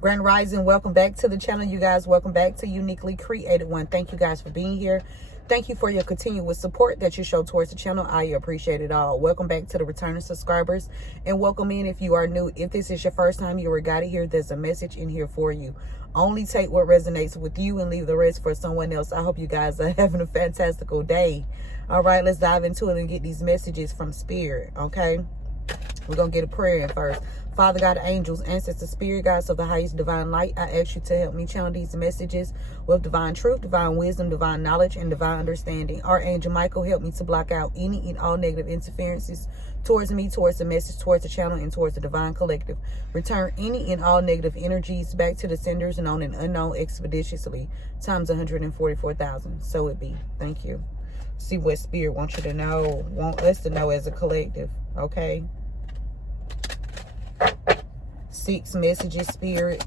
Grand Rising, welcome back to the channel, you guys. Welcome back to Uniquely Created One. Thank you guys for being here. Thank you for your continuous support that you show towards the channel. I appreciate it all. Welcome back to the returning subscribers, and welcome in if you are new. If this is your first time you were guided here, there's a message in here for you. Only take what resonates with you and leave the rest for someone else. I hope you guys are having a fantastical day. All right, let's dive into it and get these messages from Spirit, okay? We're going to get a prayer in first. Father God, angels, ancestors, spirit guides of the highest divine light, I ask you to help me channel these messages with divine truth, divine wisdom, divine knowledge, and divine understanding. Archangel Michael, help me to block out any and all negative interferences towards me, towards the message, towards the channel, and towards the divine collective. Return any and all negative energies back to the senders, known and unknown, expeditiously, times 144,000. So it be. Thank you. See what Spirit wants you to know, want us to know as a collective, okay? 6 messages, Spirit.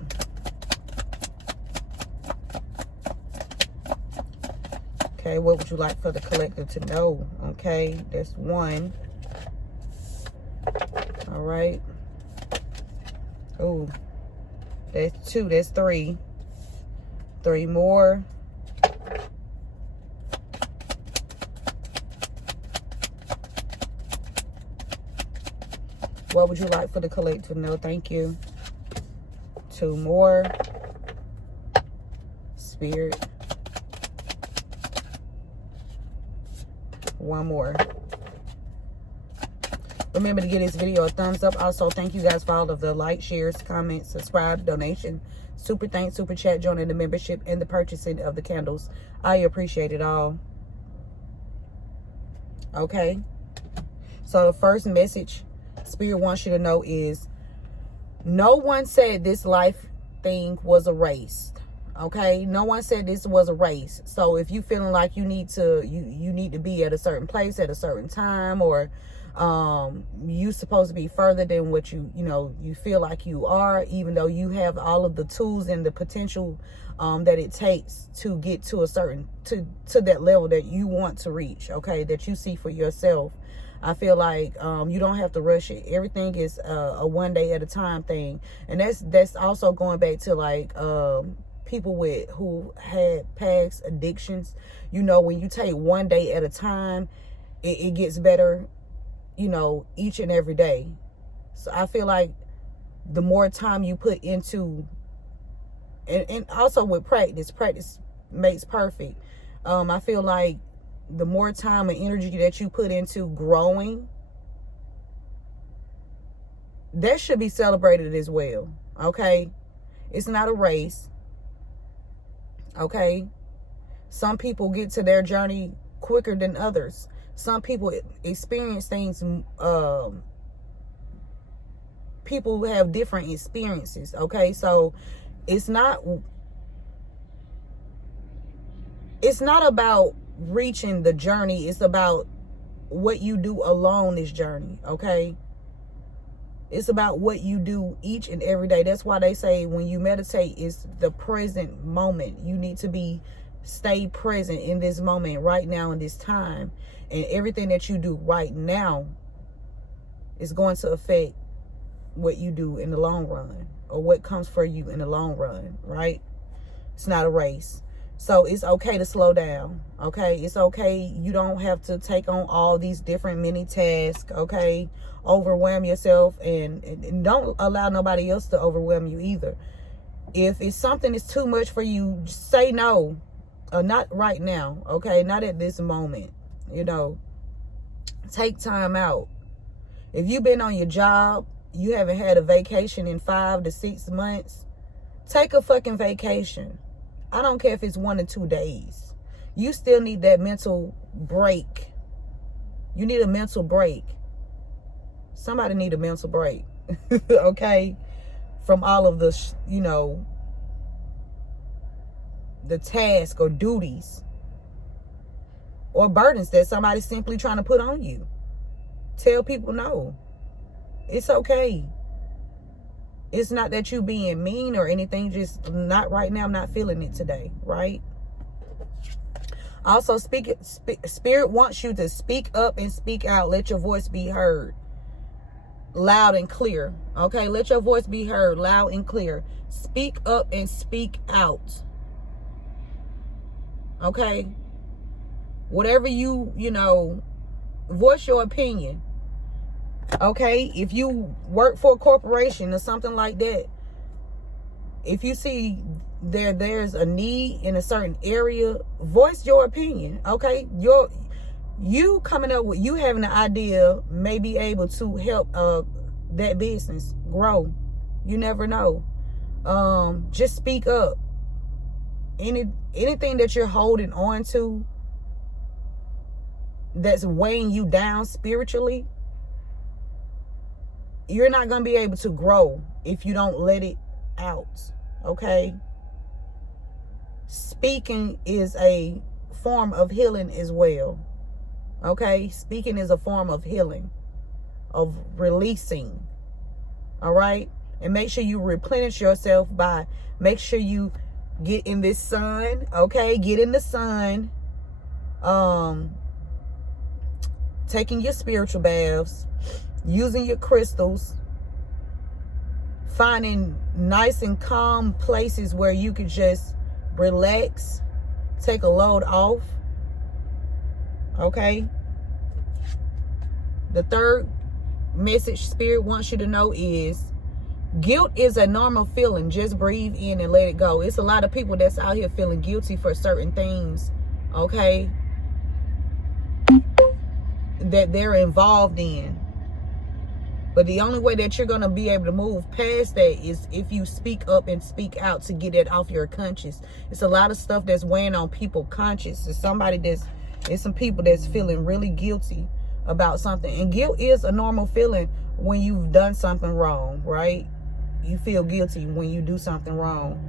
Okay, what would you like for the collective to know? Okay, that's 1. All right. Oh, that's 2. That's 3. 3 more. What would you like for the collective to know? Thank you. 2 more. Spirit. 1 more. Remember to give this video a thumbs up. Also, thank you guys for all of the likes, shares, comments, subscribe, donation, super thanks, super chat, joining the membership, and the purchasing of the candles. I appreciate it all. Okay. So the first message Spirit wants you to know is, no one said this life thing was a race. Okay, no one said this was a race. So if you feeling like you need to you need to be at a certain place at a certain time, or you supposed to be further than what you feel like you are, even though you have all of the tools and the potential that it takes to get to a certain to that level that you want to reach, okay, that you see for yourself. I feel like you don't have to rush it. Everything is a one day at a time thing. And that's also going back to like people who had past addictions. You know, when you take one day at a time, it gets better, each and every day. So I feel like the more time you put into, and also with practice makes perfect. I feel like the more time and energy that you put into growing, that should be celebrated as well. Okay, it's not a race. Okay, some people get to their journey quicker than others. Some people experience things. People have different experiences. Okay, so it's not about reaching the journey. It's about what you do along this journey. Okay, it's about what you do each and every day. That's why they say when you meditate, it's the present moment. You need to stay present in this moment right now, in this time, and everything that you do right now is going to affect what you do in the long run, or what comes for you in the long run, right? It's not a race. So it's okay to slow down, okay? It's okay. You don't have to take on all these different mini tasks, okay? Overwhelm yourself, and don't allow nobody else to overwhelm you either. If it's something that's too much for you, just say no. Not right now, okay? Not at this moment, Take time out. If you've been on your job, you haven't had a vacation in 5 to 6 months, take a fucking vacation. I don't care if it's 1 or 2 days. You still need that mental break. You need a mental break. Somebody need a mental break. Okay? From all of the, the tasks or duties or burdens that somebody's simply trying to put on you. Tell people no. It's okay. It's not that you being mean or anything, just not right now. I'm not feeling it today, right? Also, Spirit wants you to speak up and speak out. Let your voice be heard. loud and clear. Okay, let your voice be heard loud and clear. Speak up and speak out. Okay, whatever you know, voice your opinion. Okay, if you work for a corporation or something like that, if you see there's a need in a certain area, voice your opinion. Okay, you coming up with, you having an idea may be able to help that business grow. You never know. Just speak up. Anything that you're holding on to that's weighing you down spiritually, you're not going to be able to grow if you don't let it out. Okay? Speaking is a form of healing as well. Okay? Speaking is a form of healing, of releasing. All right? And make sure you replenish yourself by, make sure you get in this sun. Okay? Get in the sun. Taking your spiritual baths, using your crystals, finding nice and calm places where you can just relax, take a load off. Okay? The third message Spirit wants you to know is, guilt is a normal feeling. Just breathe in and let it go. It's a lot of people that's out here feeling guilty for certain things. Okay? That they're involved in. But the only way that you're going to be able to move past that is if you speak up and speak out to get it off your conscience. It's a lot of stuff that's weighing on people's conscience. It's some people that's feeling really guilty about something. And guilt is a normal feeling when you've done something wrong, right? You feel guilty when you do something wrong.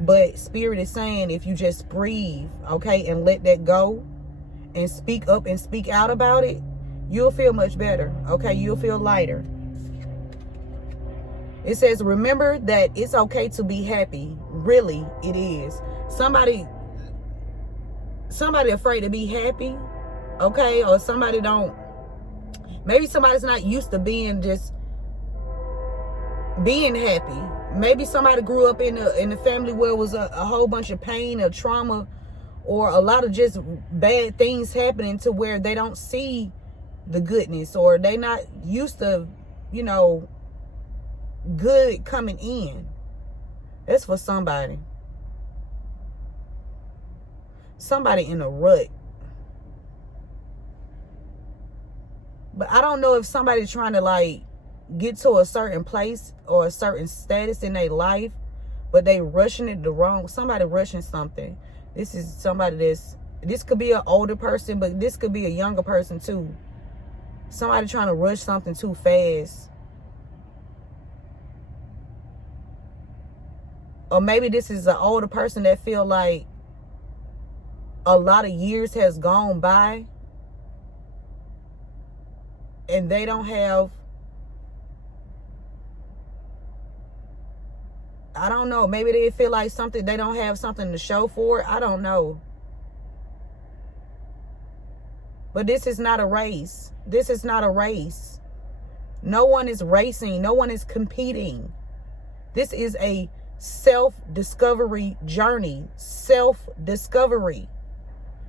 But Spirit is saying, if you just breathe, okay, and let that go and speak up and speak out about it, you'll feel much better. Okay, you'll feel lighter. It says, remember that it's okay to be happy. Really, it is. Somebody afraid to be happy, okay? Or maybe somebody's not used to being happy. Maybe somebody grew up in a family where it was a whole bunch of pain or trauma, or a lot of just bad things happening to where they don't see the goodness, or they not used to, good coming in. That's for somebody in a rut. But I don't know if somebody's trying to get to a certain place or a certain status in their life, but they rushing it somebody rushing something. This is somebody this could be an older person, but this could be a younger person too. Somebody trying to rush something too fast. Or maybe this is an older person that feel like a lot of years has gone by and they don't have, I don't know, maybe they feel like they don't have something to show for it. I don't know. But this is not a race. This is not a race. No one is racing. No one is competing. This is a self-discovery journey. Self-discovery.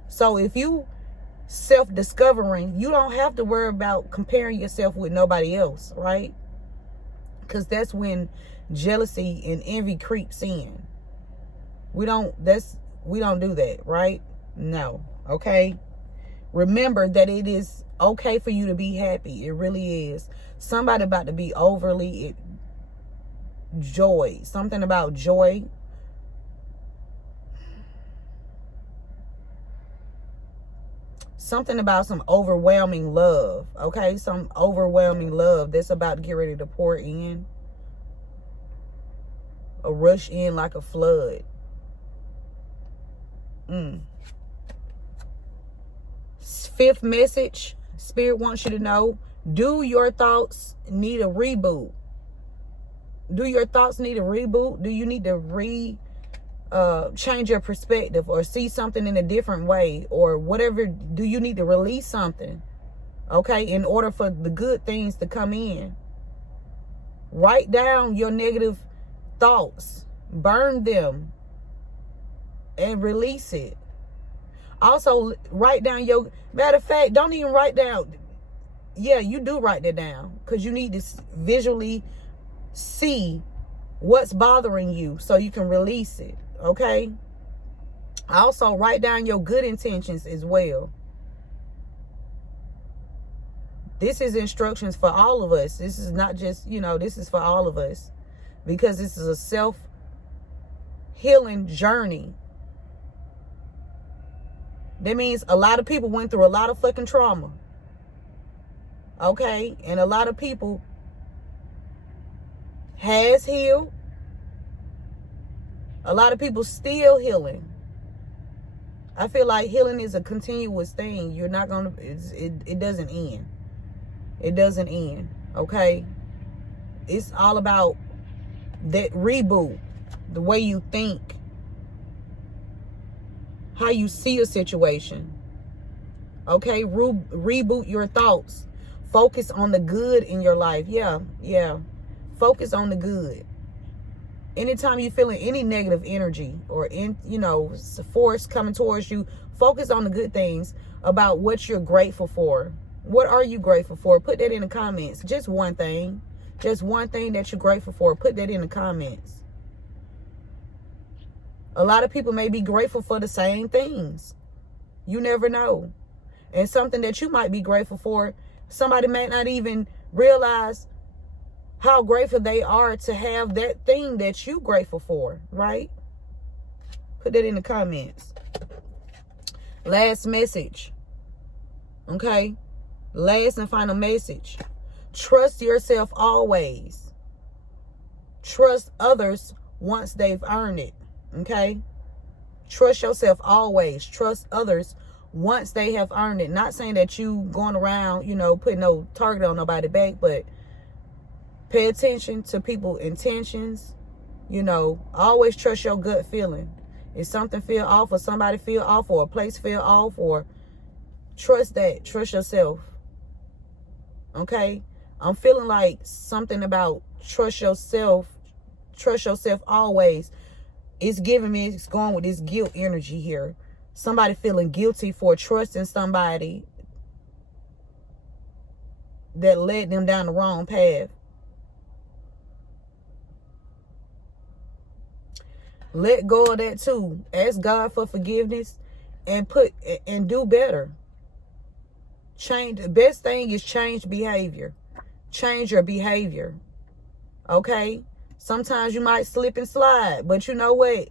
So if you self-discovering, you don't have to worry about comparing yourself with nobody else, right? Because that's when jealousy and envy creeps in. We don't do that, right? No. Okay? Remember that it is okay for you to be happy. It really is. Somebody about to be overly joy. Something about joy. Something about some overwhelming love. Okay? Some overwhelming love that's about to get ready to pour in. A rush in like a flood. Fifth message, Spirit wants you to know, do your thoughts need a reboot? Do your thoughts need a reboot? Do you need to change your perspective or see something in a different way or whatever? Do you need to release something? Okay, in order for the good things to come in. Write down your negative thoughts. Burn them and release it. Also, write down your... Matter of fact, don't even write down... Yeah, you do write that down, because you need to visually see what's bothering you so you can release it, okay? Also, write down your good intentions as well. This is instructions for all of us. This is not just, this is for all of us, because this is a self-healing journey. That means a lot of people went through a lot of fucking trauma. Okay? And a lot of people has healed. A lot of people still healing. I feel like healing is a continuous thing. You're not going to... It doesn't end. It doesn't end. Okay? It's all about that reboot. The way you think. How you see a situation. Okay? Reboot your thoughts. Focus on the good in your life. Yeah. Focus on the good. Anytime you're feeling any negative energy or force coming towards you, focus on the good things about what you're grateful for. What are you grateful for? Put that in the comments. Just one thing. Just one thing that you're grateful for. Put that in the comments. A lot of people may be grateful for the same things. You never know. And something that you might be grateful for, somebody might not even realize how grateful they are to have that thing that you grateful for, right? Put that in the comments. Last message. Okay? Last and final message. Trust yourself always. Trust others once they've earned it. Okay? Trust yourself always. Trust others once they have earned it. Not saying that you going around, putting no target on nobody's back, but pay attention to people's intentions. Always trust your gut feeling. If something feel off, or somebody feel off, or a place feel off, or trust that. Trust yourself. Okay? I'm feeling like something about trust yourself always. It's going with this guilt energy here. Somebody feeling guilty for trusting somebody that led them down the wrong path. Let go of that too. Ask God for forgiveness and do better. Change. The best thing is change behavior. Change your behavior. Okay? Sometimes you might slip and slide, but you know what?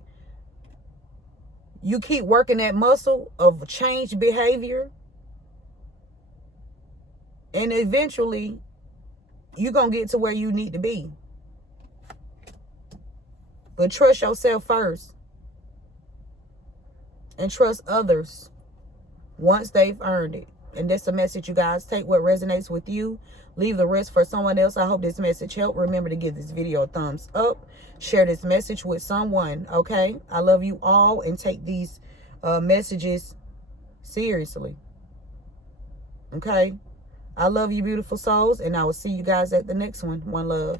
You keep working that muscle of change behavior, and eventually you're going to get to where you need to be. But trust yourself first. And trust others once they've earned it. And that's the message, you guys. Take what resonates with you. Leave the rest for someone else. I hope this message helped. Remember to give this video a thumbs up. Share this message with someone, okay? I love you all, and take these messages seriously. Okay? I love you, beautiful souls, and I will see you guys at the next one. One love.